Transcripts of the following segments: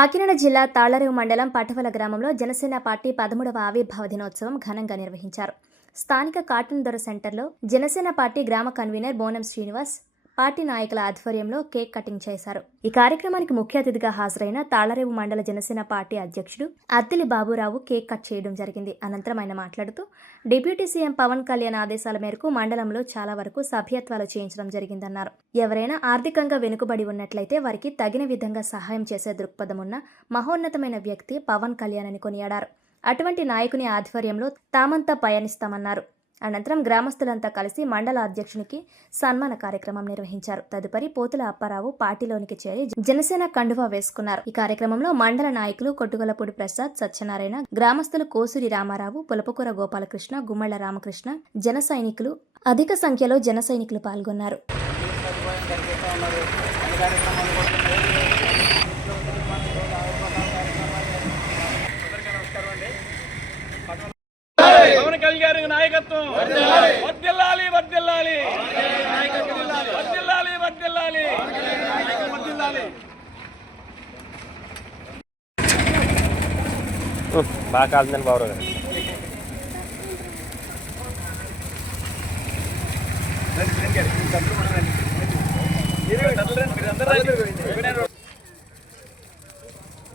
కాకినాడ జిల్లా తాళ్లరేవు మండలం పటవల గ్రామంలో జనసేన పార్టీ 13వ ఆవిర్భావ దినోత్సవం ఘనంగా నిర్వహించారు. స్థానిక కాటన్ దొర సెంటర్లో జనసేన పార్టీ గ్రామ కన్వీనర్ బోనం శ్రీనివాస్ పార్టీ నాయకుల ఆధ్వర్యంలో కేక్ కటింగ్ చేశారు. ఈ కార్యక్రమానికి ముఖ్య అతిథిగా హాజరైన తాళ్లరేవు మండల జనసేన పార్టీ అధ్యక్షుడు అత్తిలి బాబురావు కేక్ కట్ చేయడం జరిగింది. అనంతరం ఆయన మాట్లాడుతూ డిప్యూటీ సీఎం పవన్ కళ్యాణ్ ఆదేశాల మేరకు మండలంలో చాలా వరకు సభ్యత్వాలు చేయించడం జరిగిందన్నారు. ఎవరైనా ఆర్థికంగా వెనుకబడి ఉన్నట్లయితే వారికి తగిన విధంగా సహాయం చేసే దృక్పథం ఉన్న మహోన్నతమైన వ్యక్తి పవన్ కళ్యాణ్ అని కొనియాడారు. అటువంటి నాయకుని ఆధ్వర్యంలో తామంతా పయనిస్తామన్నారు. అనంతరం గ్రామస్తులంతా కలిసి మండల అధ్యక్షునికి సన్మాన కార్యక్రమం నిర్వహించారు. తదుపరి పోతుల అప్పారావు పార్టీలోనికి చేరి జనసేన కండువా వేసుకున్నారు. ఈ కార్యక్రమంలో మండల నాయకులు కొట్టుగొలపూడి ప్రసాద్, సత్యనారాయణ, గ్రామస్తులు కోసూరి రామారావు, పులపకూర గోపాలకృష్ణ, గుమ్మళ్ల రామకృష్ణ, జన సైనికులు అధిక సంఖ్యలో జన సైనికులు పాల్గొన్నారు. పవన్ కళ్యాణ్ నాయకత్వం వర్ధిల్లాలి వర్ధిల్లాలి వర్ధిల్లాలి వర్ధిల్లాలి వర్ధిల్లాలి. బాగా కాదుందండి బాబు గారు.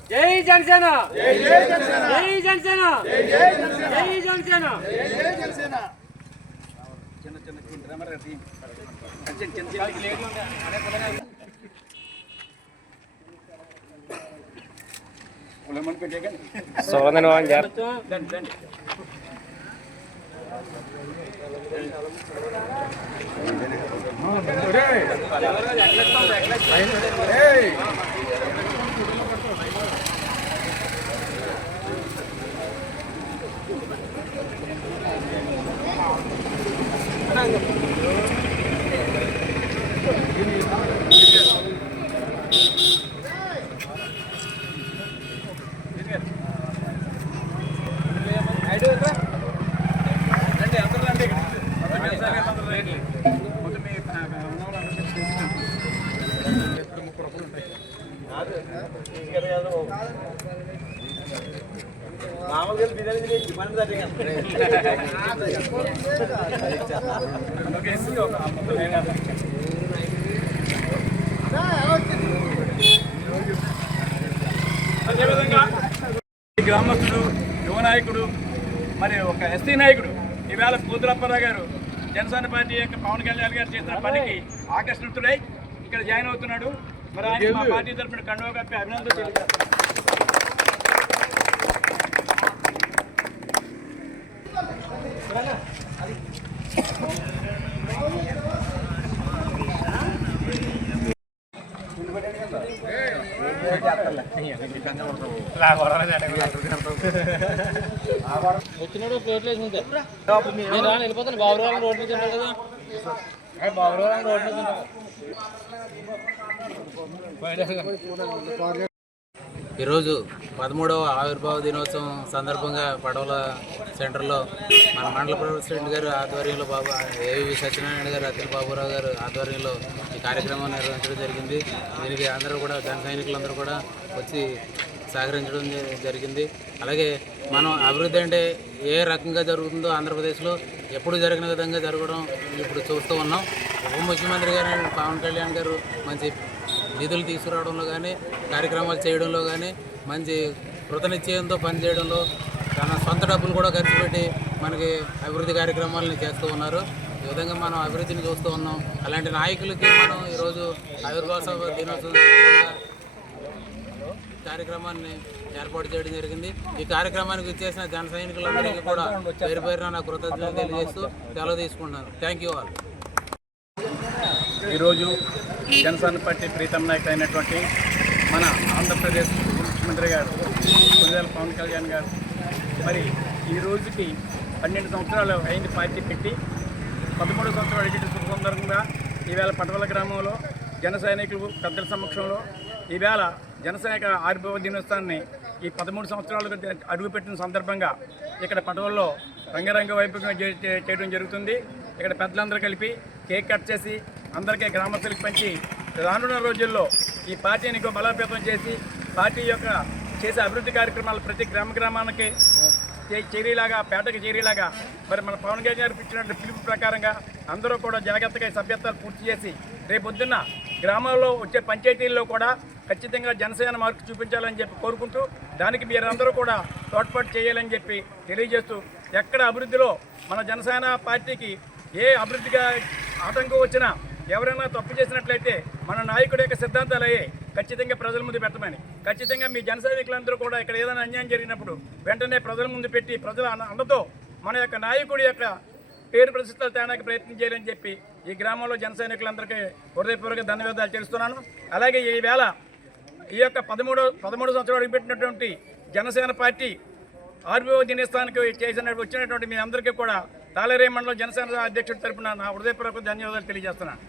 జై జనసేన, జై జనసేన, జై జనసేన, జై జనసేన, జై జనసేన. చిన్న చిన్న కెమెరా టీం చిన్న చిన్న ఉలమన్ పెట్టేగా సోదన వాన్ జార్ మామూలుగా బిర్యానీ ఇబ్బంది అదేవిధంగా గ్రామస్తుడు, యువ నాయకుడు, మరి ఒక ఎస్టీ నాయకుడు ఈవేళ పోతులప్పారావు గారు జనసేన పార్టీ యొక్క పవన్ కళ్యాణ్ గారు చేసిన పనికి ఆకర్షితుడై ఇక్కడ జాయిన్ అవుతున్నాడు. మరి ఆయన మా పార్టీ తరఫున కండువా కప్పి అభినందనలు తెలియజేస్తారు. వచ్చినప్పుడు ప్లేట్లు వేసి ఉంటే నేను వెళ్ళిపోతాను. బాబురావు రోడ్ మీద ఉంటాడు కదా, బాబురావు రోడ్ మీద ఉంటాడు. ఈరోజు 13వ ఆవిర్భావ దినోత్సవం సందర్భంగా పడవల సెంటర్లో మన మండల ప్రెసిడెంట్ గారు ఆధ్వర్యంలో ఏవి సత్యనారాయణ గారు, అత్తిలి బాబురావు గారు ఆధ్వర్యంలో ఈ కార్యక్రమం నిర్వహించడం జరిగింది. దీనికి అందరూ కూడా జన సైనికులందరూ కూడా వచ్చి సహకరించడం జరిగింది. అలాగే మనం అభివృద్ధి అంటే ఏ రకంగా జరుగుతుందో ఆంధ్రప్రదేశ్లో ఎప్పుడు జరిగిన విధంగా జరగడం ఇప్పుడు చూస్తూ ఉన్నాం. ఉప ముఖ్యమంత్రి గారు పవన్ కళ్యాణ్ గారు మంచి నిధులు తీసుకురావడంలో కానీ, కార్యక్రమాలు చేయడంలో కానీ, మంచి కృతనిశ్చయంతో పనిచేయడంలో తన సొంత డబ్బులు కూడా ఖర్చు పెట్టి మనకి అభివృద్ధి కార్యక్రమాలను చేస్తూ ఉన్నారు. ఈ విధంగా మనం అభివృద్ధిని చూస్తూ ఉన్నాం. అలాంటి నాయకులకి మనం ఈరోజు ఆవిర్భావ దినోత్సవం కార్యక్రమాన్ని ఏర్పాటు చేయడం జరిగింది. ఈ కార్యక్రమానికి ఇచ్చేసిన జన సైనికులందరికీ కూడా పేరు పేరున నా కృతజ్ఞతలు తెలియజేస్తూ సెలవు తీసుకుంటున్నాను. Thank you all. ఈరోజు జనసేన పార్టీ ప్రీతం నాయకుడు అయినటువంటి మన ఆంధ్రప్రదేశ్ ముఖ్యమంత్రి గారు కొనిదెల పవన్ కళ్యాణ్ గారు మరి ఈ రోజుకి 12 సంవత్సరాలు అయింది పార్టీ పెట్టి. 13వ సంవత్సరం అడిగిన సందర్భంగా ఈవేళ పటవల గ్రామంలో జన సైనికులు పెద్దల సమక్షంలో ఈవేళ జనసైనిక ఆవిర్భావ దినోత్సవాన్ని ఈ 13 సంవత్సరాలు అడుగుపెట్టిన సందర్భంగా ఇక్కడ పటవల్లో రంగరంగ వైపుగా చేయడం జరుగుతుంది. ఇక్కడ పెద్దలందరూ కలిపి కేక్ కట్ చేసి అందరికీ గ్రామస్తులకు పంచి రానున్న రోజుల్లో ఈ పార్టీని ఇంకో బలోపేతం చేసి పార్టీ యొక్క చేసే అభివృద్ధి కార్యక్రమాలు ప్రతి గ్రామానికి చేరేలాగా, పేటకి చేరేలాగా మరి మన పవన్ కళ్యాణ్ గారు ఇచ్చినటువంటి పిలుపు ప్రకారంగా అందరూ కూడా జాగ్రత్తగా సభ్యత్వాలు పూర్తి చేసి రేపొద్దున్న గ్రామాల్లో వచ్చే పంచాయతీల్లో కూడా ఖచ్చితంగా జనసేన మార్పు చూపించాలని చెప్పి కోరుకుంటూ దానికి మీరందరూ కూడా తోడ్పాటు చేయాలని చెప్పి తెలియజేస్తూ ఎక్కడ అభివృద్ధిలో మన జనసేన పార్టీకి ఏ అభివృద్ధిగా ఆటంకం వచ్చినా ఎవరైనా తప్పు చేసినట్లయితే మన నాయకుడి యొక్క సిద్ధాంతాలు అయ్యే ఖచ్చితంగా ప్రజల ముందు పెట్టమని, ఖచ్చితంగా మీ జన సైనికులందరూ కూడా ఇక్కడ ఏదైనా అన్యాయం జరిగినప్పుడు వెంటనే ప్రజల ముందు పెట్టి ప్రజల అండతో మన యొక్క నాయకుడి యొక్క పేరు ప్రతిష్టలు తేడానికి ప్రయత్నం చేయాలని చెప్పి ఈ గ్రామంలో జన సైనికులందరికీ హృదయపూర్వక ధన్యవాదాలు తెలుస్తున్నాను. అలాగే ఈ వేళ ఈ యొక్క 13 సంవత్సరాలు అడుగుపెట్టినటువంటి జనసేన పార్టీ ఆర్బీఓ దినోత్సవానికి వచ్చినటువంటి మీ అందరికీ కూడా తాళరేవు మండలం జనసేన అధ్యక్షుడి తరపున నా హృదయపూర్వక ధన్యవాదాలు తెలియజేస్తున్నాను.